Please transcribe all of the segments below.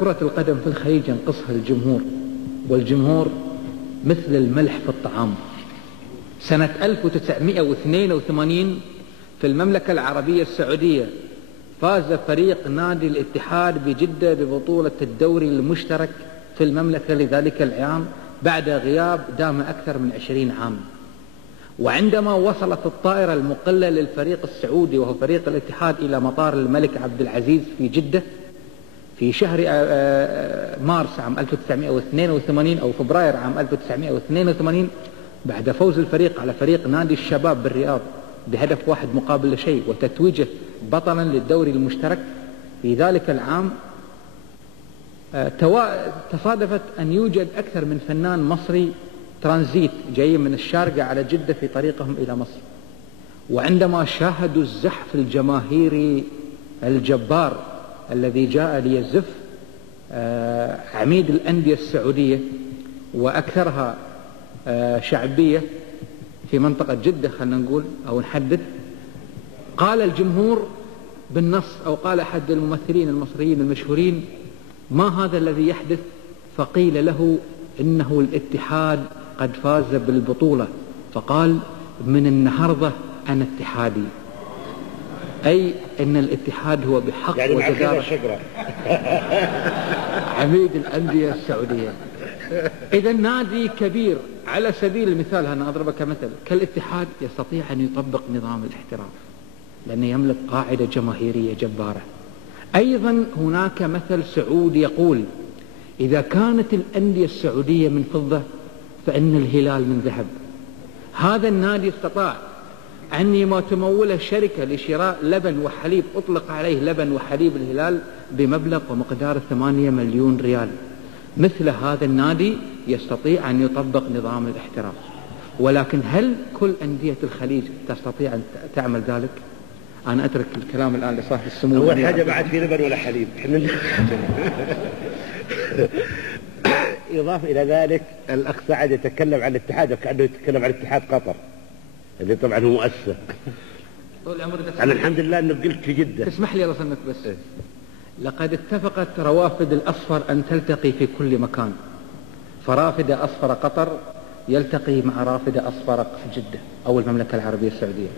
كرة القدم في الخليج ينقصها الجمهور، والجمهور مثل الملح في الطعام. سنة 1982 في المملكة العربية السعودية فاز فريق نادي الاتحاد بجدة ببطولة الدوري المشترك في المملكة لذلك العام بعد غياب دام أكثر من 20 عام. وعندما وصلت الطائرة المقلة للفريق السعودي وهو فريق الاتحاد إلى مطار الملك عبد العزيز في جدة في شهر مارس عام 1982 أو فبراير عام 1982 بعد فوز الفريق على فريق نادي الشباب بالرياض بهدف 1-0 وتتويجه بطلا للدوري المشترك في ذلك العام، تصادفت أن يوجد أكثر من فنان مصري ترانزيت جاي من الشارقة على جدة في طريقهم إلى مصر. وعندما شاهدوا الزحف الجماهيري الجبار الذي جاء ليزف عميد الأندية السعودية وأكثرها شعبية في منطقة جدة خلنا نقول أو نحدد، قال الجمهور بالنص أو قال أحد الممثلين المصريين المشهورين: ما هذا الذي يحدث؟ فقيل له إنه الاتحاد قد فاز بالبطولة، فقال: من النهاردة أنا اتحادي، أي أن الاتحاد هو بحق يعني وجدارة عميد الأندية السعودية. إذا نادي كبير على سبيل المثال، أنا أضربك كمثل كالاتحاد يستطيع أن يطبق نظام الاحتراف لأنه يملك قاعدة جماهيرية جبارة. أيضا هناك مثل سعودي يقول: إذا كانت الأندية السعودية من فضة فإن الهلال من ذهب. هذا النادي استطاع أن تموله شركة لشراء لبن وحليب أطلق عليه لبن وحليب الهلال بمبلغ ومقدار 8 مليون ريال. مثل هذا النادي يستطيع أن يطبق نظام الاحتراف، ولكن هل كل أندية الخليج تستطيع أن تعمل ذلك؟ أنا أترك الكلام الآن لصاحب السمو. أول حاجة بعد في لبن ولا حليب. إضافة إلى ذلك الأخ سعد يتكلم عن الاتحاد وكأنه يتكلم عن اتحاد قطر اللي طبعا هو مؤسسة. أنا الحمد لله أنه قلت في جدة. تسمح لي الله سنك بس. لقد اتفقت روافد الأصفر أن تلتقي في كل مكان، فرافد أصفر قطر يلتقي مع رافد أصفر في جدة أو المملكة العربية السعودية.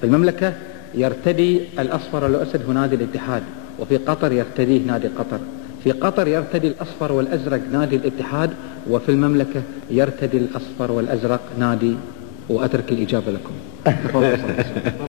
في المملكة يرتدي الأصفر الأسد هو نادي الاتحاد، وفي قطر يرتديه نادي قطر. في قطر يرتدي الأصفر والأزرق نادي الاتحاد، وفي المملكة يرتدي الأصفر والأزرق نادي. وأترك الإجابة لكم.